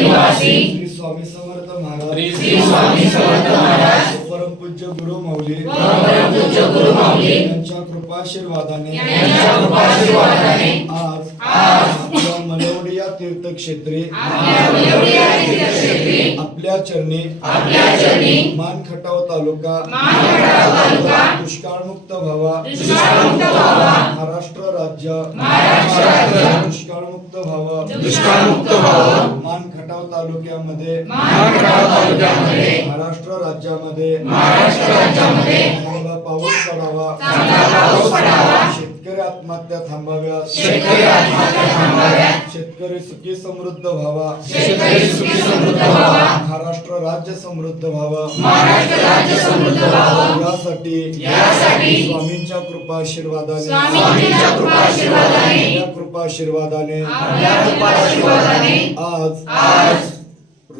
निवासी श्री स्वामी समर्थ महाराज. श्री स्वामी समर्थ महाराज. परमपूज्य गुरु माऊली. परमपूज्य गुरु माऊली. यांच्या कृपाशीर्वादाने. यांच्या कृपाशीर्वादाने. आज आपल्या या तीर्थक्षेत्री. आपल्या चरणी. आपल्या चरणी. मान खटाव तालुका. मानखटाव तालुका. दुष्काळमुक्त व्हावा. महाराष्ट्र राज्य. दुष्काळमुक्त व्हावा. दुष्काळमुक्त व्हावं. मान खटाव तालुक्यामध्ये. मानखटाव तालुक्यामध्ये. महाराष्ट्र राज्यामध्ये. पाऊस पडावा. आत्महत्या थांबाव्यात शेतकरी सुखी समृद्ध व्हावा. महाराष्ट्र राज्य समृद्ध व्हावा. महाराष्ट्र राज्य समृद्ध व्हावं. यासाठी स्वामींच्या कृपाशीर्वादाने आपल्या कृपाशीर्वादाने आज आज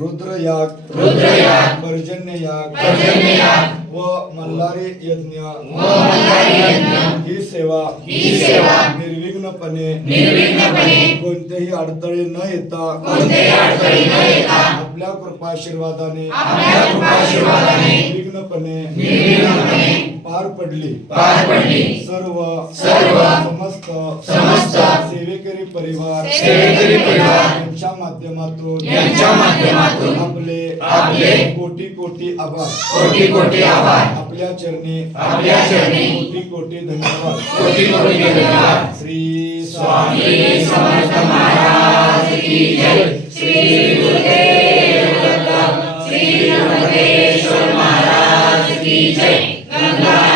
रुद्रयाग रुद्रयाग पर्जन्ययाग पर्जन्ययाग व मल्हारी यज्ञ. व मल्हारी यज्ञ. ही सेवा ही सेवा निर्विघ्नपणे निर्विघ्नपणे कोणत्याही अडथळे न येता कोणत्याही अडचणी न येता आपल्या कृपाशीर्वादाने आपल्या कृपाशीर्वादाने निर्विघ्नपणे निर्विघ्नपणे पार पडली. पार पडली. सर्व सर्व समस्त समस्त सेवेकरी परिवार सेवेकरी परिवार यांच्या माध्यमातून यांच्या माध्यमातून आपले आपले कोटी कोटी आभार. कोटी कोटी आभार. आपल्या चरणी आपल्या चरणी कोटी कोटी धन्यवाद. कोटी कोटी धन्यवाद. श्री स्वामी समर्थ महाराज. जय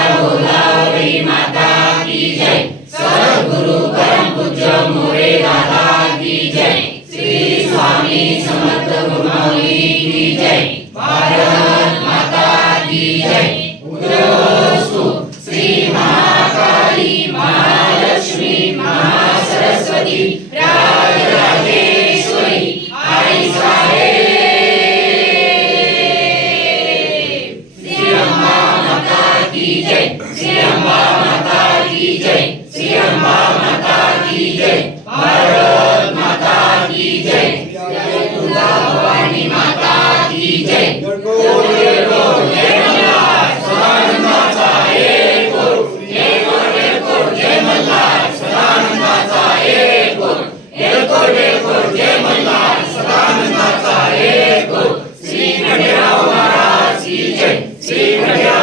श्री अम्बा माता की जय श्री अम्बा माता की जय भारत माता की जय जय दुर्गा भवानी माता की जय श्री खंडेराव महाराज की जय श्री खंडेराव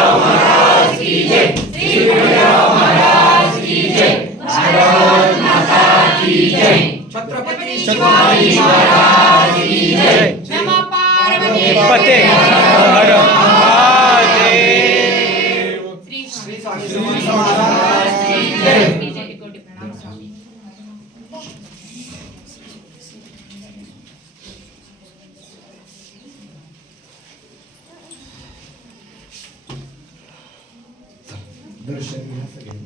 छत्रपती शिवाजी महाराज की जय. नमः पार्वती पते हर महादेव. श्री स्वामी महाराज की जय. దర్శనం